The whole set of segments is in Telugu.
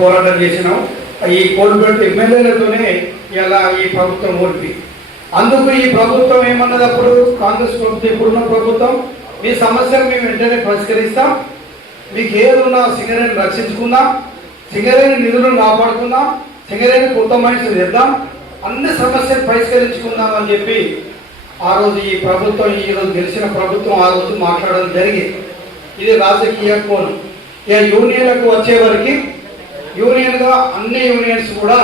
పోరాటం చేసినాం. ఈ కోల్బెట్ ఎమ్మెల్యేలతోనే ఇలా ఈ ప్రభుత్వం ఓడిపి. అందుకు ఈ ప్రభుత్వం ఏమన్నది, అప్పుడు కాంగ్రెస్ ప్రభుత్వం, ఇప్పుడున్న ప్రభుత్వం, మీ సమస్యలు మేము వెంటనే పరిష్కరిస్తాం, మీకు ఏదున్నా సింగరేణి రక్షించుకుందాం, సింగరేణి నిధులను కాపాడుకుందాం, సింగరేణి కొత్త మనుషులు తెద్దాం, అన్ని సమస్యలు పరిష్కరించుకుందాం అని చెప్పి ఆ రోజు ఈ ప్రభుత్వం, ఈరోజు గెలిచిన ప్రభుత్వం ఆ రోజు మాట్లాడడం జరిగింది. ఇది రాజకీయ కోణం. ఇక యూనియన్లకు వచ్చేవరకు యూనియన్గా అన్ని యూనియన్స్ కూడా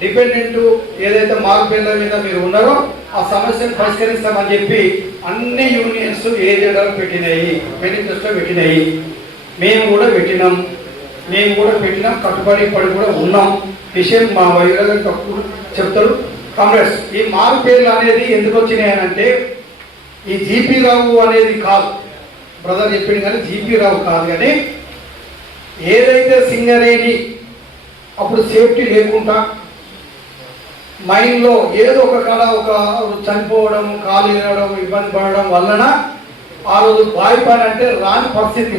డిపెండెంట్ ఏదైతే మార్పుల మీద మీరు ఉన్నారో ఆ సమస్యను పరిష్కరిస్తామని చెప్పి అన్ని యూనియన్స్ ఏజెండాలు పెట్టినాయి, మేనిఫెస్టో పెట్టినాయి. మేము కూడా పెట్టినాం, కట్టుబడి పడి కూడా ఉన్నాం. విషయం మా వైద్యులు తక్కువ చెప్తారు. కాంగ్రెస్ ఈ మారు పేర్లు అనేది ఎందుకు వచ్చినాయనంటే, ఈ జీపీ రావు అనేది కాదు, బ్రదర్ చెప్పింది కానీ జీపీ రావు కాదు. కానీ ఏదైతే సింగరేణి అప్పుడు సేఫ్టీ లేకుండా మైండ్లో ఏదో ఒక కళ, ఒక చనిపోవడం, కాలు వినడం, ఇబ్బంది పడడం వలన ఆ రోజు బావి పని అంటే రాని పరిస్థితి.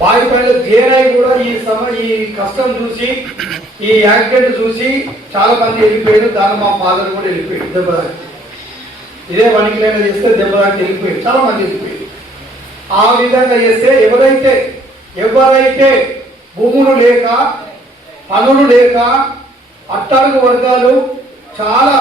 బావి పనిలో జేరై కూడా ఈ కష్టం చూసి, ఈ యాక్సిడెంట్ చూసి చాలా మంది వెళ్ళిపోయారు. దాని మా ఫాదర్ కూడా వెళ్ళిపోయాడు దెబ్బదాకి. ఇదే వణికిలైనా చేస్తే దెబ్బదాకి వెళ్ళిపోయాడు, చాలా మంది వెళ్ళిపోయారు. ఆ విధంగా చేస్తే ఎవరైతే భూములు లేక, పనులు లేక, అట్టడుగు వర్గాలు చాలా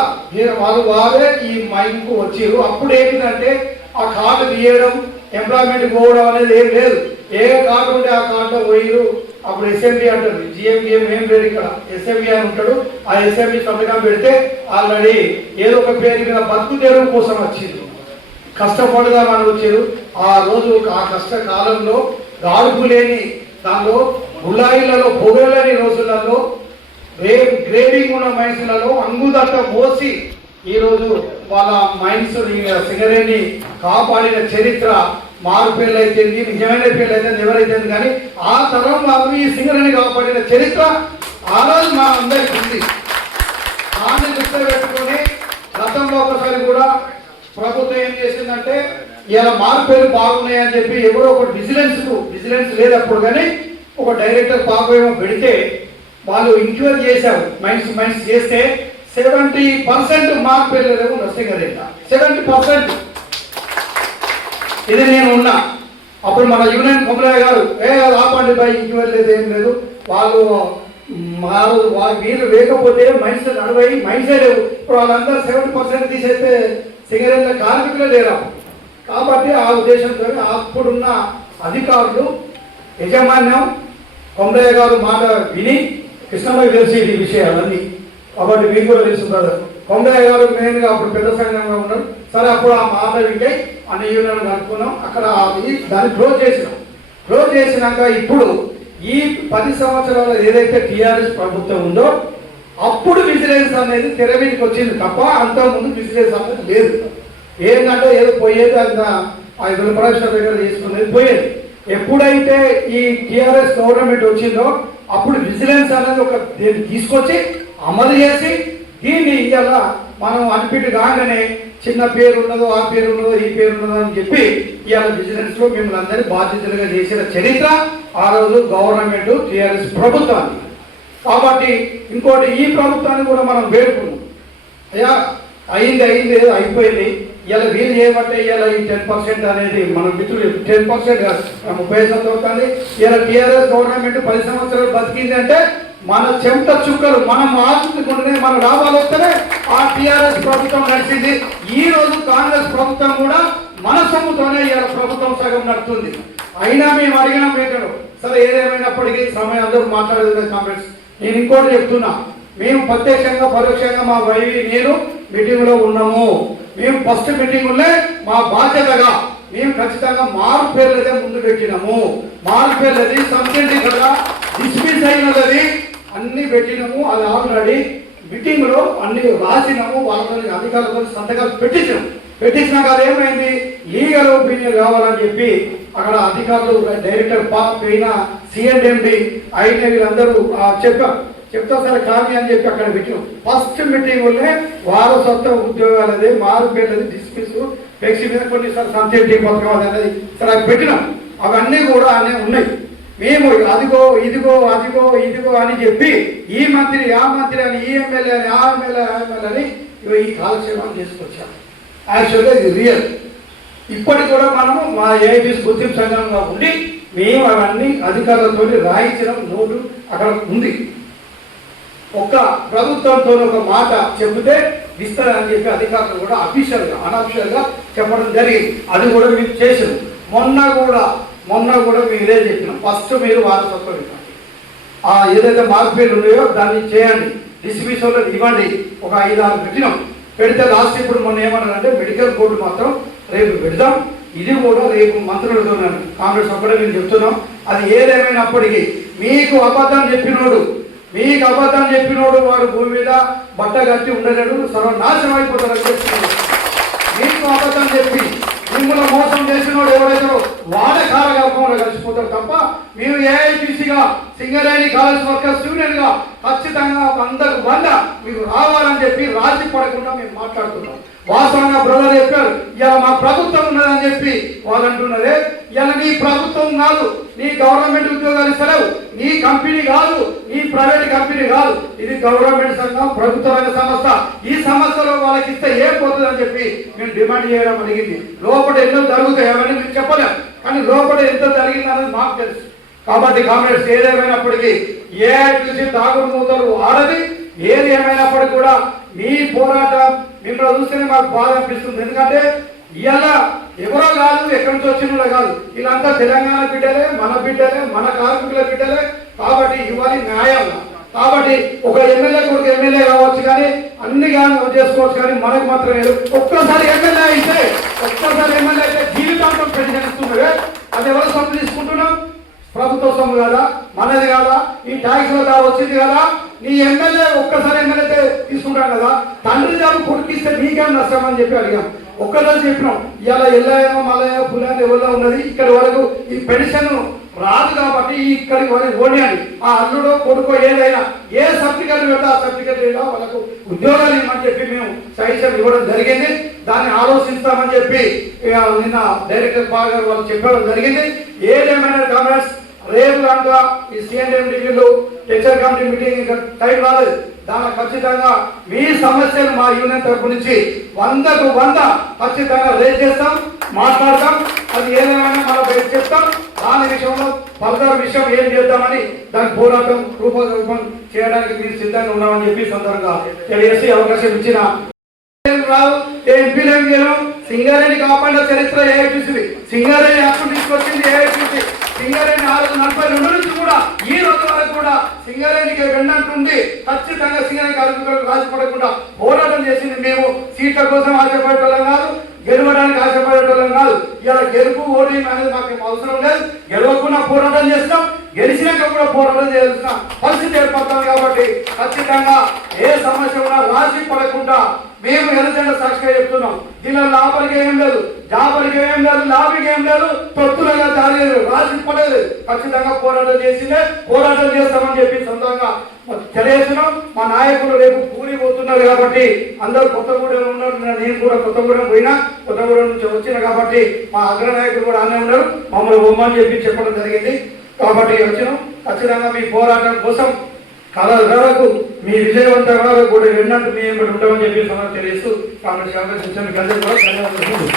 వారే ఈ మైండ్కు వచ్చారు. అప్పుడు ఏంటంటే ఆ కార్డు తీయడం, ఎంప్లాయ్మెంట్ పోవడం అనేది ఏం లేదు. ఏ కార్డు ఉంటే ఆ కార్డులో పోయిరు. అప్పుడు ఎస్ఎంబి అంటారు, జిఎంబిఎం ఏం లేదు, ఇక్కడ ఎస్ఎంబి అని ఉంటాడు. ఆ ఎస్ఎంబి సంతకం పెడితే ఆల్రెడీ ఏదో ఒక పేరు మీద బతుకు తెరువు కోసం వచ్చింది, కష్టపడదామని వచ్చారు. ఆ రోజు ఆ కష్టకాలంలో గాడుపు లేని దానిలో గుళ్ళాయిలలో పొగలని రోజులలో గ్రేడింగ్ ఉన్న మైన్స్లలో అంగుదట్ట పోసి ఈరోజు వాళ్ళ మైన్స్ సింగరేణి కాపాడిన చరిత్ర మారు పేర్లు అయితే నిజమైన పేర్లు అయితే ఎవరైతే కానీ ఆ తరం వాళ్ళు ఈ సింగరేణి కాపాడిన చరిత్ర ఆ రోజు మా అందరికీ ఉంది. దాన్ని దృష్టిలో పెట్టుకొని గతంలో ఒకసారి కూడా ప్రభుత్వం ఏం చేసిందంటే, ఇలా మారు పేర్లు బాగున్నాయని చెప్పి ఎవరో ఒక విజిలెన్స్ లేదు అప్పుడు, కానీ ఒక డైరెక్టర్ పాపేమో పెడితే వాళ్ళు ఎంక్వైరీ చేశారు. మైన్స్ చేస్తే 70% మార్క్ పేర్లు లేవు సింగరేణి, 70%. ఇది నేను ఉన్నా అప్పుడు మన యూనియన్ కొమరయ్య గారు ఆపండి బై ఎంక్వైరీ లేదు, ఏం లేదు, వాళ్ళు వీళ్ళు లేకపోతే మైన్స్ నడవయి, మైన్సే లేవు. ఇప్పుడు వాళ్ళందరూ 70% తీసేస్తే సింగరేణిలో కార్మికులే లేరు. కాబట్టి ఆ ఉద్దేశంతో అప్పుడున్న అధికారులు యజమాన్యం కొమరయ్య గారు మాట విని, కృష్ణమయ్య తెలిసి ఈ విషయాలన్నీ, కాబట్టి మీకు కూడా తెలుసు బ్రదర్. కొమరయ్య గారు మెయిన్గా అప్పుడు పెద్ద సంఘంగా ఉన్నారు. సరే అప్పుడు ఆ మాట వింటే అన్ని యూనియన్లు కనుక్కున్నాం. అక్కడ దాన్ని క్లోజ్ చేసినాక ఇప్పుడు ఈ 10 సంవత్సరాలు ఏదైతే టీఆర్ఎస్ ప్రభుత్వం ఉందో అప్పుడు విజిలెన్స్ అనేది తెర మీదకి వచ్చింది తప్ప అంతకుముందు విజిలెన్స్ అనేది లేదు. ఏంటంటే ఏదో పోయేది అంత ఆ ప్రొడక్షన్ దగ్గర తీసుకునేది పోయేది. ఎప్పుడైతే ఈ టీఆర్ఎస్ గవర్నమెంట్ వచ్చిందో అప్పుడు విజిలెన్స్ అనేది ఒక దీన్ని తీసుకొచ్చి అమలు చేసి దీన్ని ఇలా మనం అనిపిట్టు కాగానే చిన్న పేరు ఉన్నదో, ఆ పేరు ఉన్నదో, ఈ పేరు ఉన్నదో అని చెప్పి ఇవాళ విజిలెన్స్ లో మిమ్మల్ని అందరినీ బాధ్యతలుగా చేసిన చరిత్ర ఆ రోజు గవర్నమెంట్ టీఆర్ఎస్ ప్రభుత్వాన్ని. కాబట్టి ఇంకోటి ఈ ప్రభుత్వాన్ని కూడా మనం వేడుకున్నాం. అయ్యా అయింది అయిపోయింది. ఇలా వీళ్ళు చేయబట్టే ఇలా ఈ 10% అనేది మన మిత్రులు 10% 30% అవుతుంది. ఇలా టీఆర్ఎస్ గవర్నమెంట్ 10 సంవత్సరాలు బతికింది అంటే మన చెమట చుక్కలు మనం ఆదుకుంటేనే మన లాభాలు వస్తేనే ఆ టీఆర్ఎస్ ప్రభుత్వం నడిచింది. ఈ రోజు కాంగ్రెస్ ప్రభుత్వం కూడా మన సొమ్ముతోనే ఇలా ప్రభుత్వం సగం నడుస్తుంది. అయినా మేము అడిగినా మీటరు. సరే ఏదేమైనప్పటికీ సమయం అందరూ మాట్లాడేది కాంగ్రెస్. నేను ఇంకోటి చెప్తున్నా, మేము ప్రత్యక్షంగా పరోక్షంగా మా వైవి నేను మీటింగ్లో ఉన్నాము. మేము ఫస్ట్ మీటింగులే మా బాధ్యతగా మేము ఖచ్చితంగా మారు పేర్లదే ముందు పెట్టినాము. మారు పేర్లది సబ్జెక్ట్ కదా డిస్మిస్ అయినది అన్ని పెట్టినాము. అది ఆల్రెడీ మీటింగ్లో అన్ని రాసినాము. వాళ్ళతో అధికారులతో సంతకాలు పెట్టించినాక అది ఏమైంది, లీగల్ ఒపీనియన్ కావాలని చెప్పి అక్కడ అధికారులు డైరెక్టర్ పైన సిఎండి అయిన వీళ్ళందరూ చెప్తా సరే కానీ అని చెప్పి అక్కడ పెట్టినాం. ఫస్ట్ మీటింగ్ వల్లే వారసత్వ ఉద్యోగాలది మారు పేర్లది డిస్మిస్ ఫ్లెక్సీ మీద కొన్నిసార్లు సంతేటి పథకం అనేది సరే పెట్టినాం. అవన్నీ కూడా అన్నీ ఉన్నాయి. మేము అదిగో ఇదిగో అదిగో ఇదిగో అని చెప్పి ఈ మంత్రి ఆ మంత్రి అని ఈ ఎమ్మెల్యే అని ఆ ఎమ్మెల్యే అని ఈ కాలక్షేపం చేసుకొచ్చాం. యాక్చువల్గా ఇది రియల్. ఇప్పటికి కూడా మనము మా ఏఐబీసీ గుర్తింపు సంఘంగా ఉండి మేము అవన్నీ అధికారులతో రాయించిన నోటు అక్కడ ఉంది. ఒక్క ప్రభుత్వంతో ఒక మాట చెబితే ఇస్తారని చెప్పి అధికారులు కూడా అఫీషియల్గా అనఫీషియల్గా చెప్పడం జరిగింది. అది కూడా మేము చేసాము. మొన్న కూడా మేము ఇదే చెప్పినాం. ఫస్ట్ మీరు వారసత్వం ఇవ్వండి, ఏదైతే మార్పులు ఉన్నాయో దాన్ని చేయండి, డిస్మిసోలో ఇవ్వండి. ఒక 5-6 పెట్టినాం. పెడితే లాస్ట్ ఇప్పుడు మొన్న ఏమన్నారంటే మెడికల్ బోర్డు మాత్రం రేపు పెడదాం, ఇది కూడా రేపు మంత్రులతో కాంగ్రెస్ అప్పుడే మేము చెప్తున్నాం. అది ఏదేమైనప్పటికీ మీకు అబద్ధం చెప్పినోడు వాడు భూమి మీద బట్ట కట్టి ఉండలేడు, సర్వనాశనం అయిపోతారని చెప్తున్నాడు. మీకు అబద్ధం చెప్పి మిమ్మల్ని మోసం చేసినోడు ఎవరైతే వాడే కాలగర్భంలో కలిసిపోతారు తప్ప మీరు ఏఐటీసీగా సింగరేణి కాలేజ్ వర్కర్స్ యూనియన్గా ఖచ్చితంగా 100% మీకు రావాలని చెప్పి రాజీ పడకుండా మేము మాట్లాడుతున్నాం. వాస్తవంగా బ్రదర్ చెప్పారు, ఇలా మా ప్రభుత్వం ఉన్నదని చెప్పి వాళ్ళు అంటున్నదే. ఇలా నీ ప్రభుత్వం కాదు, నీ గవర్నమెంట్ ఉద్యోగాలు ఇస్తలేవు, నీ కంపెనీ కాదు, నీ ప్రైవేట్ కంపెనీ కాదు, ఇది గవర్నమెంట్ సంఘం, ప్రభుత్వ రంగ సంస్థ. ఈ సంస్థలో వాళ్ళకి ఇస్తే ఏం పోతుంది అని చెప్పి మేము డిమాండ్ చేయడం జరిగింది. లోపల ఎన్నో జరుగుతాయి అవన్నీ మీకు చెప్పలేము, కానీ లోపల ఎంత జరిగింది అనేది మాకు తెలుసు. కాబట్టి కాంగ్రెస్ ఏదేమైనప్పటికీ ఏఐటీసీ తాగుడు మూతలు ఆడది. ఏది ఏమైనప్పటికీ కూడా మీ పోరాటం మిమ్మల్ని చూస్తేనే మాకు బాధ అనిపిస్తుంది. ఎందుకంటే ఇవాళ ఎవరో కాదు, ఎక్కడి నుంచి వచ్చిన కాదు, వీళ్ళంతా తెలంగాణ బిడ్డలే, మన కార్మికుల బిడ్డలే. కాబట్టి ఇవ్వాలి న్యాయం. కాబట్టి ఒక ఎమ్మెల్యే కొడుకు ఎమ్మెల్యే కావచ్చు, కానీ అన్ని కానీ చేసుకోవచ్చు, కానీ మనకు మాత్రం లేదు. ఒక్కసారి ఎమ్మెల్యే అయితే జీవితాంతం పెంచుతున్నదే. అది ఎవరు సొమ్ము తీసుకుంటున్నాం? ప్రభుత్వ సొమ్ము కదా, మనది కదా, ఈ ట్యాక్స్ కదా వచ్చింది కదా. నీ ఎమ్మెల్యే ఒక్కసారి ఎమ్మెల్యే తీసుకుంటాం కదా, తండ్రి జాబు కొడుకిస్తే నీకేం నష్టం అని చెప్పి అడిగాం. ఒక్కరోజు చెప్పినాం. ఇలా ఎల్లయ్యనో మల్లయ్యో పుల్లయ్యనో ఎవరిలో ఉన్నది, ఇక్కడి వరకు ఈ పెన్షన్ రాదు కాబట్టి ఇక్కడికి వరకు ఓడియాలి. ఆ అల్లుడో కొడుకో ఏదైనా ఏ సర్టిఫికెట్ పెడతా ఆ సర్టిఫికెట్ వాళ్ళకు ఉద్యోగాలు ఇవ్వమని చెప్పి మేము సజెషన్ ఇవ్వడం జరిగింది. దాన్ని ఆలోచిస్తామని చెప్పి నిన్న డైరెక్టర్ గారు వాళ్ళు చెప్పడం జరిగింది. ఏదేమైనా కాంగ్రెస్ రేపు కనుక ఈ సిఎండిఎం డిగ్రీలు టెక్చర్ కమిటీ మీటింగ్ ఇంకా టైం రాలేదు, దాని ఖచ్చితంగా మీ సమస్యలు మా యూనియన్ తరపు నుంచి 100కు 100 ఖచ్చితంగా రేజ్ చేస్తాం, మాట్లాడతాం. అది ఏదేమైనా మనం బయట చెప్తాం. దాని విషయంలో ఫర్దర్ విషయం ఏం చేద్దామని దాని పోరాటం రూపకల్పన చేయడానికి మీరు సిద్ధంగా ఉన్నామని చెప్పి సందర్భంగా తెలియజేసి అవకాశం ఇచ్చిన రావు ఎంపీలేం చేయడం. సింగరేణి కాపాడిన చరిత్ర ఏఐటీసీ, సింగరేణి హక్కు తీసుకొచ్చింది ఏఐటీసీ. సింగరేణి 1942 నుంచి కూడా ఈ రోజు వరకు కూడా సింగరేణికి వెన్నంటుండి ఖచ్చితంగా సింగరేణి కార్మికులకు రాజీపడకుండా పోరాటం చేసింది. మేము సీట్ల కోసం ఆశపడేటోళ్ళం కాదు, గెలవడానికి ఆశపడేటోళ్ళం కాదు. ఇలా గెలుపు ఓడి అనేది మాకు అవసరం లేదు. గెలవకుండా పోరాటం చేస్తాం, గెలిచినాక కూడా పోరాటం చేయాల్సిన పరిస్థితి ఏర్పడతాం. కాబట్టి ఖచ్చితంగా ఏ సమస్య ఉన్నా రాజీ పడకుండా మేము ఎర్రజెండా సాక్షిగా చెప్తున్నాం. దీనిలో లాభాలకి ఏం లేదు, జాబులకి ఏం లేదు, లాభకి ఏం లేదు, తొత్తులుగా దారి లేదు, రాజీ పడలేదు. ఖచ్చితంగా పోరాటం చేసిందే, పోరాటం చేస్తామని చెప్పి సొంతంగా తెలియజేస్తున్నాం. మా నాయకులు రేపు పూరి పోతున్నారు కాబట్టి అందరూ కొత్తగూడెం ఉన్నారు. నేను కూడా కొత్తగూడెం పోయినా, కొత్తగూడెం నుంచి వచ్చిన కాబట్టి మా అగ్రనాయకులు కూడా అన్నీ ఉన్నారు. మమ్మల్ని బొమ్మని చెప్పి చెప్పడం జరిగింది. కాబట్టి వచ్చినాం. ఖచ్చితంగా మీ పోరాటం కోసం కళలకు మీ విజయవంతంగా కూడా విన్నట్టు మీ ఉంటామని చెప్పి తెలియజేస్తూ కాంగ్రెస్ ధన్యవాదాలు.